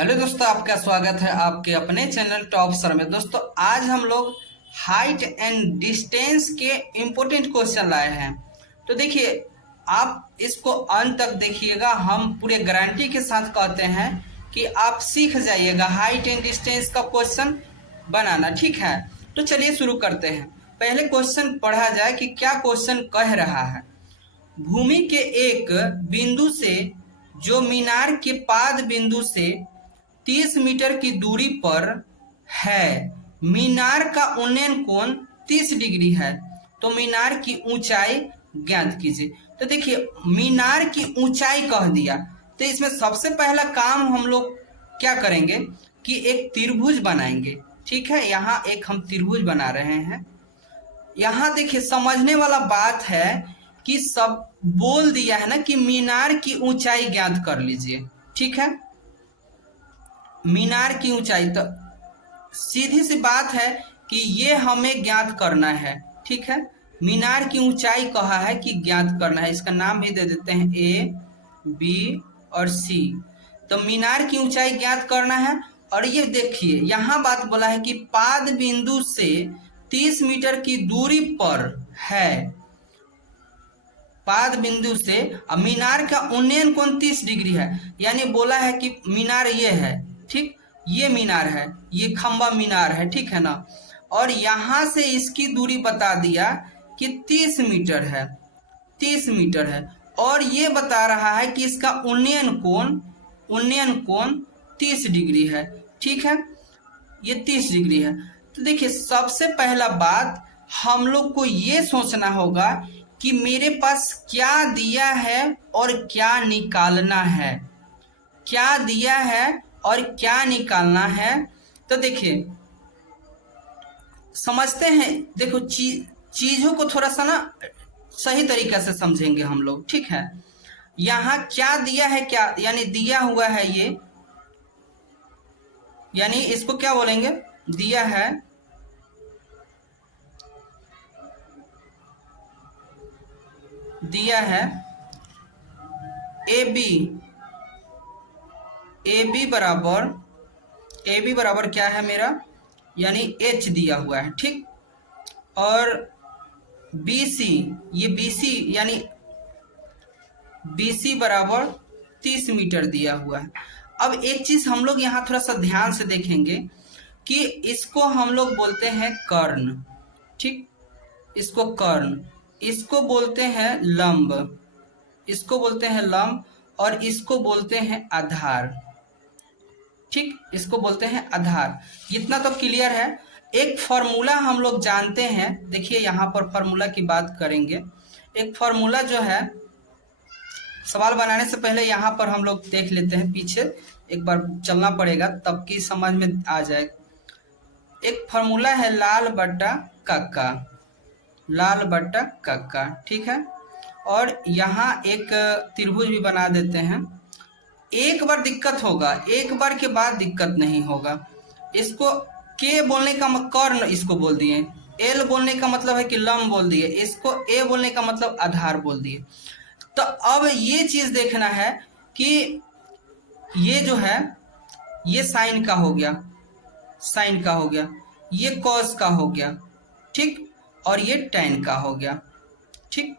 Hello दोस्तों, आपका स्वागत है आपके अपने चैनल टॉप सर में। दोस्तों आज हम लोग हाइट एंड डिस्टेंस के इम्पोर्टेंट क्वेश्चन लाए हैं। तो देखिए, आप इसको अंत तक देखिएगा। हम पूरे गारंटी के साथ कहते हैं कि आप सीख जाइएगा हाइट एंड डिस्टेंस का क्वेश्चन बनाना। ठीक है, तो चलिए शुरू करते हैं। पहले क्वेश्चन पढ़ा जाए कि क्या क्वेश्चन कह रहा है। भूमि के एक बिंदु से जो मीनार के पाद बिंदु से 30 मीटर की दूरी पर है, मीनार का उन्नयन कोण 30 डिग्री है, तो मीनार की ऊंचाई ज्ञात कीजिए। तो देखिए, मीनार की ऊंचाई कह दिया, तो इसमें सबसे पहला काम हम लोग क्या करेंगे कि एक त्रिभुज बनाएंगे। ठीक है, यहाँ एक हम त्रिभुज बना रहे हैं। यहाँ देखिए, समझने वाला बात है कि सब बोल दिया है ना कि मीनार की ऊंचाई ज्ञात कर लीजिए। ठीक है, मीनार की ऊंचाई, तो सीधी सी बात है कि ये हमें ज्ञात करना है। ठीक है, मीनार की ऊंचाई कहा है कि ज्ञात करना है। इसका नाम भी दे देते हैं ए, बी और सी। तो मीनार की ऊंचाई ज्ञात करना है। और ये देखिए, यहाँ बात बोला है कि पाद बिंदु से 30 मीटर की दूरी पर है, पाद बिंदु से। अब मीनार का उन्नयन कोण 30 डिग्री है, यानी बोला है कि मीनार ये है। ठीक, ये मीनार है, ये खंबा मीनार है। ठीक है ना, और यहां से इसकी दूरी बता दिया कि 30 मीटर है, 30 मीटर है। और ये बता रहा है कि इसका उन्नयन कोण 30 डिग्री है। ठीक है, ये 30 डिग्री है। तो देखिए, सबसे पहला बात हम लोग को ये सोचना होगा कि मेरे पास क्या दिया है और क्या निकालना है, क्या दिया है और क्या निकालना है। तो देखिए, समझते हैं। देखो, चीजों को थोड़ा सा ना सही तरीके से समझेंगे हम लोग। ठीक है, यहाँ क्या दिया है, क्या यानी दिया हुआ है ये, यानी इसको क्या बोलेंगे, दिया है। दिया है ए बी बराबर क्या है मेरा, यानी एच दिया हुआ है। ठीक, और बी सी, ये बी सी यानी बी सी बराबर 30 मीटर दिया हुआ है। अब एक चीज हम लोग यहाँ थोड़ा सा ध्यान से देखेंगे कि इसको हम लोग बोलते हैं कर्ण। ठीक, इसको कर्ण, इसको बोलते हैं लंब, इसको बोलते हैं लंब, और इसको बोलते हैं आधार। ठीक, इसको बोलते हैं आधार। इतना तो क्लियर है। एक फॉर्मूला हम लोग जानते हैं। देखिए, यहाँ पर फॉर्मूला की बात करेंगे। एक फॉर्मूला जो है, सवाल बनाने से पहले यहाँ पर हम लोग देख लेते हैं, पीछे एक बार चलना पड़ेगा तब कि समझ में आ जाए। एक फॉर्मूला है लाल बट्टा काका, लाल बट्टा काका। ठीक है, और यहाँ एक त्रिभुज भी बना देते हैं। एक बार दिक्कत होगा, एक बार के बाद दिक्कत नहीं होगा। इसको के बोलने का कर्ण इसको बोल दिए, एल बोलने का मतलब है कि लंब बोल दिए, इसको ए बोलने का मतलब आधार बोल दिए। तो अब ये चीज देखना है कि ये जो है, ये साइन का हो गया, साइन का हो गया, ये कॉस का हो गया। ठीक, और ये टैन का हो गया। ठीक,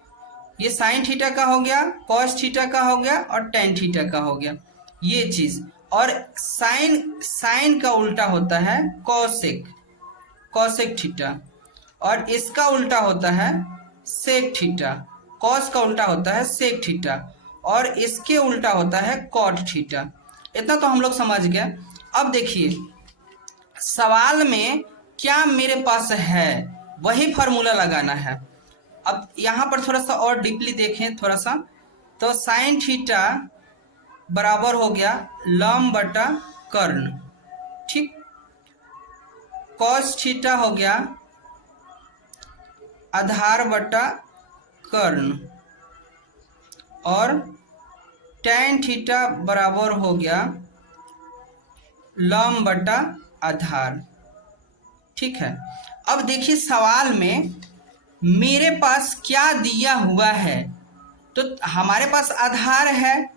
ये साइन थीटा का हो गया, कॉस थीटा का हो गया और टैन थीटा का हो गया, ये चीज। और साइन का उल्टा होता है कॉसेक, कॉसेक थीटा, और इसका उल्टा होता है सेक थीटा। कॉस का उल्टा होता है सेक थीटा, और इसके उल्टा होता है कॉट थीटा। इतना तो हम लोग समझ गए। अब देखिए, सवाल में क्या मेरे पास है, वही फॉर्मूला लगाना है। अब यहाँ पर थोड़ा सा और डीपली देखें थोड़ा सा, तो साइन थीटा बराबर हो गया लंब बटा कर्ण। ठीक, कॉस थीटा हो गया आधार बटा कर्ण, और टैन थीटा बराबर हो गया लंब बटा आधार। ठीक है, अब देखिए, सवाल में मेरे पास क्या दिया हुआ है। तो हमारे पास आधार है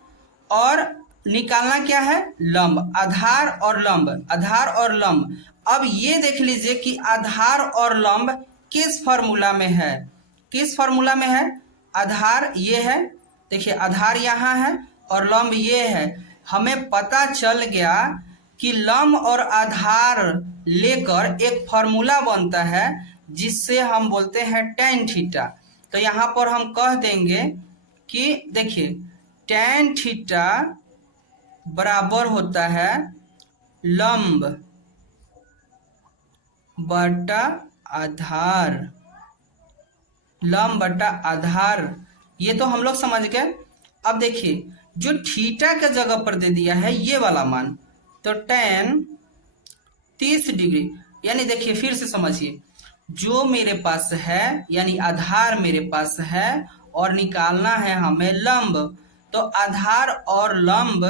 और निकालना क्या है, लंब, आधार और लंब, आधार और लंब। अब ये देख लीजिए कि आधार और लंब किस फॉर्मूला में है, किस फॉर्मूला में है, आधार ये है, देखिए आधार यहाँ है और लंब ये है। हमें पता चल गया कि लंब और आधार लेकर एक फॉर्मूला बनता है जिससे हम बोलते हैं tan थीटा। तो यहाँ पर हम कह देंगे कि देखिए tan थीटा बराबर होता है लंब बटा आधार, लंब बटा आधार। ये तो हम लोग समझ गए। अब देखिए जो थीटा के जगह पर दे दिया है ये वाला मान, तो tan 30 डिग्री, यानी देखिए फिर से समझिए, जो मेरे पास है यानी आधार मेरे पास है और निकालना है हमें लंब, तो आधार और लंब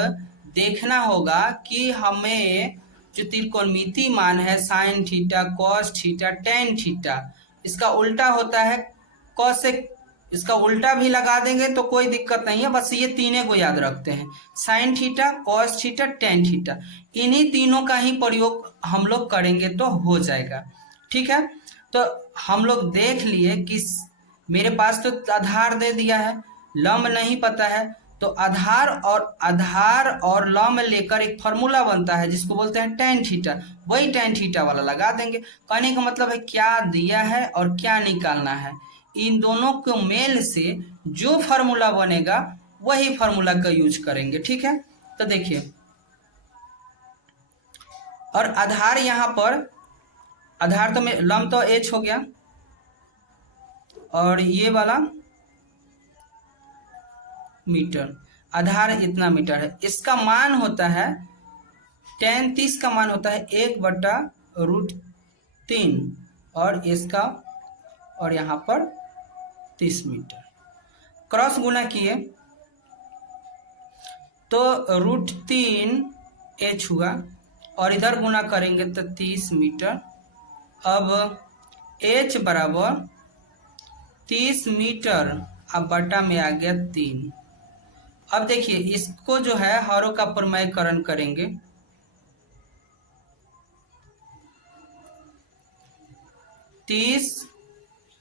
देखना होगा कि हमें जो त्रिकोणमिति मान है sine theta, cos theta, tan theta, इसका उल्टा होता है कॉसेक, इसका उल्टा भी लगा देंगे तो कोई दिक्कत नहीं है, बस ये तीनों को याद रखते हैं, sine theta, cos theta, tan theta, इन्हीं तीनों का ही प्रयोग हम लोग करेंगे तो हो जाएगा। ठीक है, तो हम लोग देख लिए कि मेरे पास तो आधार दे दिया है, लंब नहीं पता है, तो आधार और लंब लेकर एक फॉर्मूला बनता है जिसको बोलते हैं tan थीटा, वही tan थीटा वाला लगा देंगे। कहने का मतलब है क्या दिया है और क्या निकालना है, इन दोनों को मेल से जो फार्मूला बनेगा वही फार्मूला का यूज करेंगे। ठीक है, तो देखिए, और आधार यहाँ पर, आधार तो लंब तो h हो गया और ये वाला मीटर, आधार इतना मीटर है, इसका मान होता है tan 30 का मान होता है 1/√3 और इसका और यहाँ पर 30 मीटर, क्रॉस गुना किए तो √3h हुआ और इधर गुना करेंगे तो 30 मीटर। अब h बराबर 30 मीटर, अब बटा में आ गया 3। अब देखिए इसको जो है हरों का प्रमेयकरण करेंगे, तीस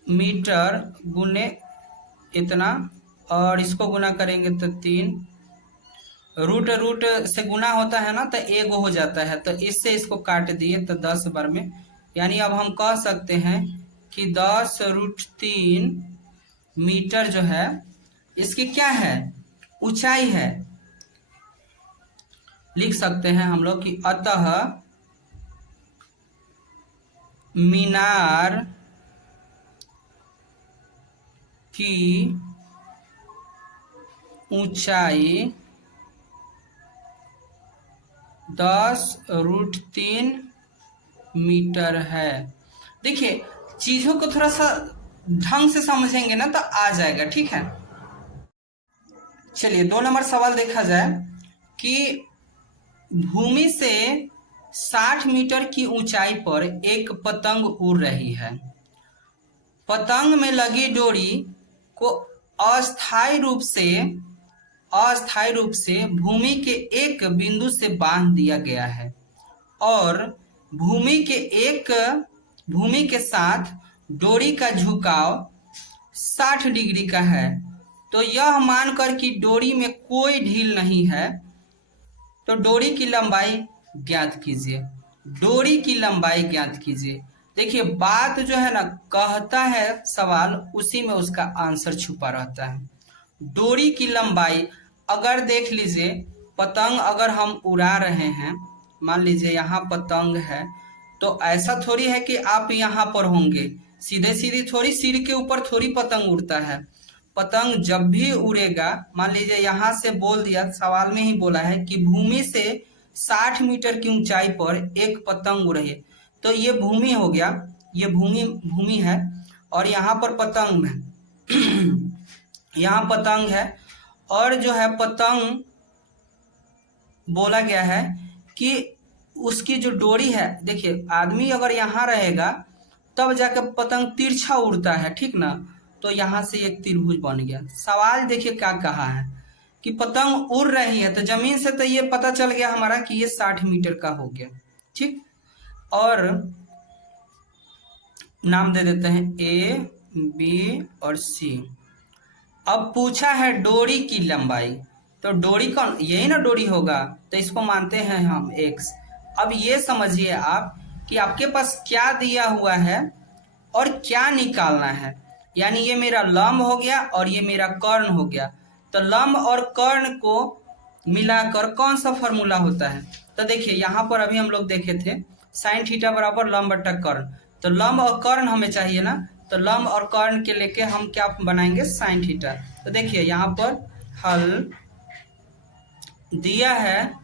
मीटर गुने इतना और इसको गुना करेंगे तो 3, रूट से गुना होता है ना तो एक हो जाता है, तो इससे इसको काट दिए तो 10 बार में, यानी अब हम कह सकते हैं कि 10√3 मीटर जो है इसकी क्या है, ऊंचाई है। लिख सकते हैं हम लोग कि अतः मीनार की ऊंचाई 10√3 मीटर है। देखिए चीजों को थोड़ा सा ढंग से समझेंगे ना तो आ जाएगा। ठीक है, चलिए 2 नंबर सवाल देखा जाए कि भूमि से 60 मीटर की ऊंचाई पर एक पतंग उड़ रही है। पतंग में लगी डोरी को अस्थायी रूप से भूमि के एक बिंदु से बांध दिया गया है और भूमि के साथ डोरी का झुकाव 60 डिग्री का है। तो यह मानकर कि डोरी में कोई ढील नहीं है, तो डोरी की लंबाई ज्ञात कीजिए। डोरी की लंबाई ज्ञात कीजिए। देखिए बात जो है ना, कहता है सवाल, उसी में उसका आंसर छुपा रहता है। डोरी की लंबाई, अगर देख लीजिए पतंग अगर हम उड़ा रहे हैं, मान लीजिए यहाँ पतंग है, तो ऐसा थोड़ी है कि आप यहाँ पर होंगे, सीधे सीधे थोड़ी सिर के ऊपर थोड़ी पतंग उड़ता है। पतंग जब भी उड़ेगा, मान लीजिए यहाँ से बोल दिया, सवाल में ही बोला है कि भूमि से 60 मीटर की ऊंचाई पर एक पतंग उड़ रही है, तो ये भूमि हो गया, ये भूमि है और यहाँ पर पतंग है यहाँ पतंग है, और जो है पतंग बोला गया है कि उसकी जो डोरी है, देखिए आदमी अगर यहाँ रहेगा तब जाकर पतंग तिरछा उड़ता है, ठीक ना, तो यहाँ से एक त्रिभुज बन गया। सवाल देखिए क्या कहा है कि पतंग उड़ रही है, तो जमीन से तो ये पता चल गया हमारा कि ये 60 मीटर का हो गया। ठीक, और नाम दे देते हैं ए, बी और सी। अब पूछा है डोरी की लंबाई, तो डोरी कौन, यही ना डोरी होगा, तो इसको मानते हैं हम x। अब ये समझिए आप कि आपके पास क्या दिया हुआ है और क्या निकालना है। यानी ये मेरा लंब हो गया और ये मेरा कर्ण हो गया। तो लंब और कर्ण को मिलाकर कौन सा फॉर्मूला होता है, तो देखिए यहाँ पर अभी हम लोग देखे थे साइन थीटा बराबर लंब बट्टा कर्ण। तो लंब और कर्ण हमें चाहिए ना, तो लंब और कर्ण के लेके हम क्या बनाएंगे, साइन थीटा। तो देखिए यहाँ पर हल दिया है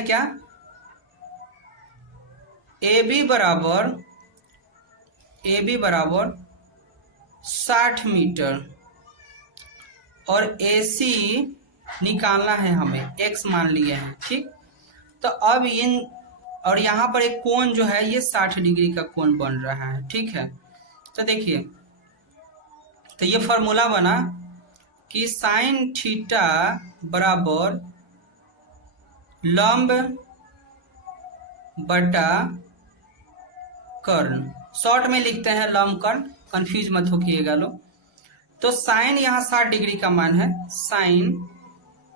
क्या, ए बी बराबर 60 मीटर और ए सी निकालना है हमें, x मान लिए हैं। ठीक, तो अब इन और यहाँ पर एक कोण जो है ये 60 डिग्री का कोण बन रहा है। ठीक है, तो देखिए, तो ये फॉर्मूला बना कि साइन थीटा बराबर लंब बटा कर्ण, शॉर्ट में लिखते हैं लंब कर्ण, कंफ्यूज मत होइएगा लोग। तो साइन यहाँ 60 डिग्री का मान है, साइन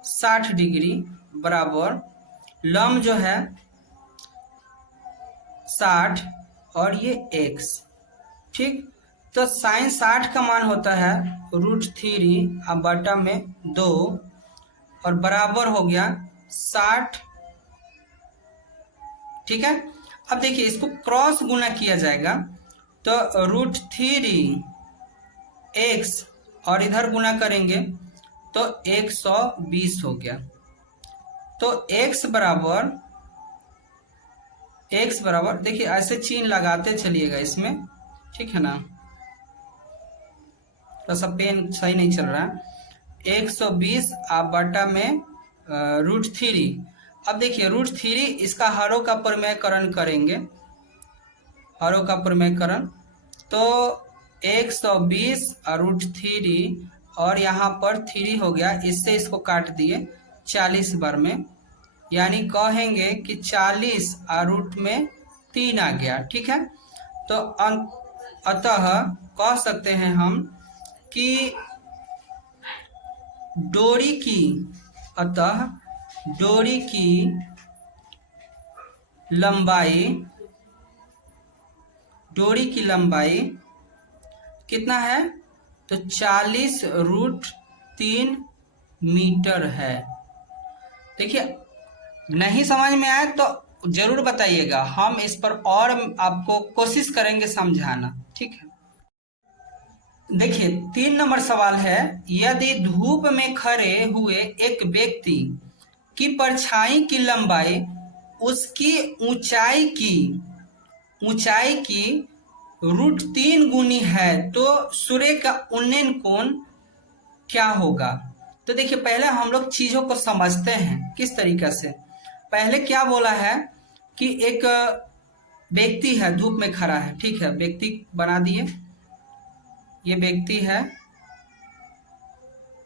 60 डिग्री बराबर लंब जो है 60 और ये x। ठीक, तो साइन 60 का मान होता है √3 अब बटा में 2 और बराबर हो गया 60। ठीक है, अब देखिए इसको क्रॉस गुना किया जाएगा, तो √3x और इधर गुना करेंगे तो 120 हो गया। तो x बराबर देखिए ऐसे चिन्ह लगाते चलिएगा इसमें, ठीक है ना, थोड़ा सा पेन सही नहीं चल रहा है। 120 आप बटा में √3। अब देखिए √3 इसका हरों का प्रमेयकरण करेंगे, हरों का प्रमेयकरण, तो 120 और √3 और यहाँ पर 3 हो गया, इससे इसको काट दिए 40 बार में, यानी कहेंगे कि 40 और √3 आ गया। ठीक है, तो अतः कह सकते हैं हम कि डोरी की लंबाई कितना है, तो 40 √3 मीटर है। देखिए नहीं समझ में आए तो जरूर बताइएगा, हम इस पर और आपको कोशिश करेंगे समझाना। ठीक है, देखिए 3 नंबर सवाल है, यदि धूप में खड़े हुए एक व्यक्ति की परछाई की लंबाई उसकी ऊंचाई की √3 गुनी है तो सूर्य का उन्नयन कोण क्या होगा। तो देखिए पहले हम लोग चीजों को समझते हैं किस तरीके से। पहले क्या बोला है कि एक व्यक्ति है धूप में खड़ा है। ठीक है, व्यक्ति बना दिए, ये व्यक्ति है,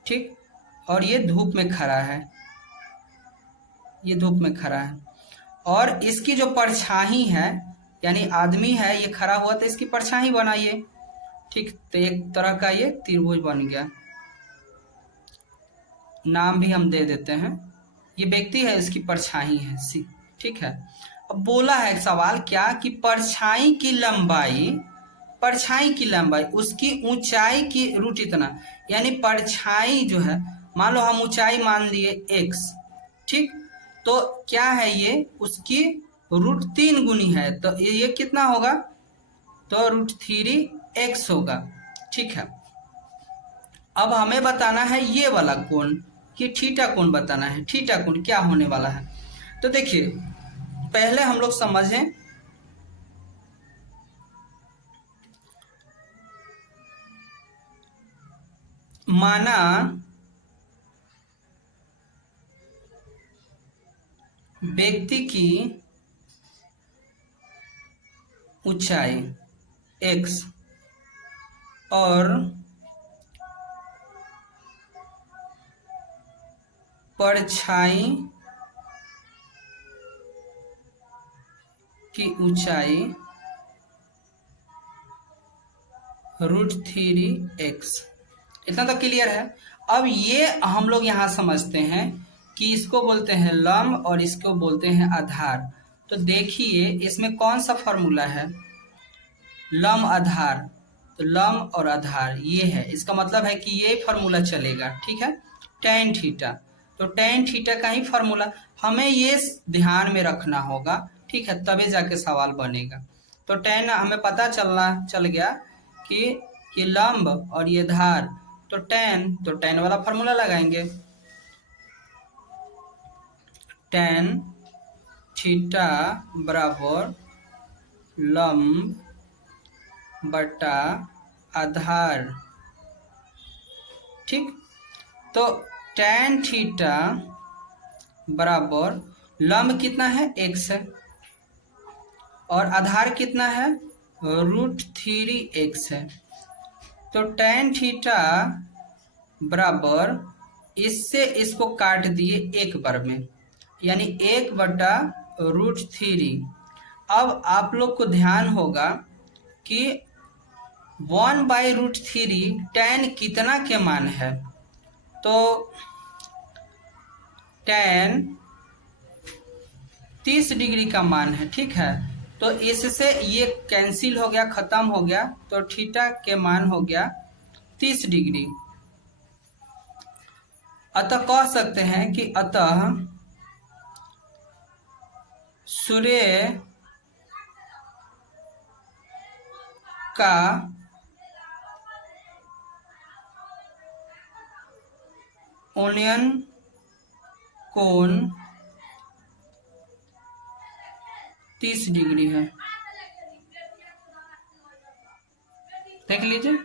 ठीक, और ये धूप में खड़ा है, ये धूप में खड़ा है, और इसकी जो परछाई है यानी आदमी है ये खड़ा हुआ तो इसकी परछाई बनाइए। ठीक, तो एक तरह का ये त्रिभुज बन गया, नाम भी हम दे देते हैं, ये व्यक्ति है इसकी परछाई है सी। ठीक है, अब बोला है एक सवाल क्या कि परछाई की लंबाई उसकी ऊंचाई की रूट इतना, यानी परछाई जो है मान लो हम ऊंचाई मान लिए x, ठीक, तो क्या है ये उसकी √3 गुनी है, तो ये कितना होगा, तो √3x होगा। ठीक है, अब हमें बताना है ये वाला कोण कि थीटा कोण बताना है, थीटा कोण क्या होने वाला है। तो देखिए पहले हम लोग समझें, माना व्यक्ति की ऊंचाई x और परछाई की ऊंचाई √3x। इतना तो क्लियर है। अब ये हम लोग यहाँ समझते हैं कि इसको बोलते हैं लंब और इसको बोलते हैं आधार। तो देखिए इसमें कौन सा फॉर्मूला है, लंब आधार। तो लंब और आधार ये है, इसका मतलब है कि ये फॉर्मूला चलेगा, ठीक है। tan थीटा, तो tan थीटा का ही फॉर्मूला हमें ये ध्यान में रखना होगा, ठीक है, तभी जाके सवाल बनेगा। तो tan हमें पता चल गया कि ये लंब और ये धार, तो tan वाला फॉर्मूला लगाएंगे, tan थीटा बराबर लंब बटा आधार, ठीक। तो tan थीटा बराबर लंब कितना है, x है, और आधार कितना है, √3x है। तो tan थीटा बराबर, इससे इसको काट दिए एक बार में, यानी 1/√3। अब आप लोग को ध्यान होगा कि 1/√3 tan कितना के मान है, तो tan 30 डिग्री का मान है, ठीक है। तो इससे ये कैंसिल हो गया, खत्म हो गया, तो थीटा के मान हो गया 30 डिग्री। अतः कह सकते हैं कि अतः सूर्य का उन्नयन कोण 30 डिग्री है। देख लीजिए।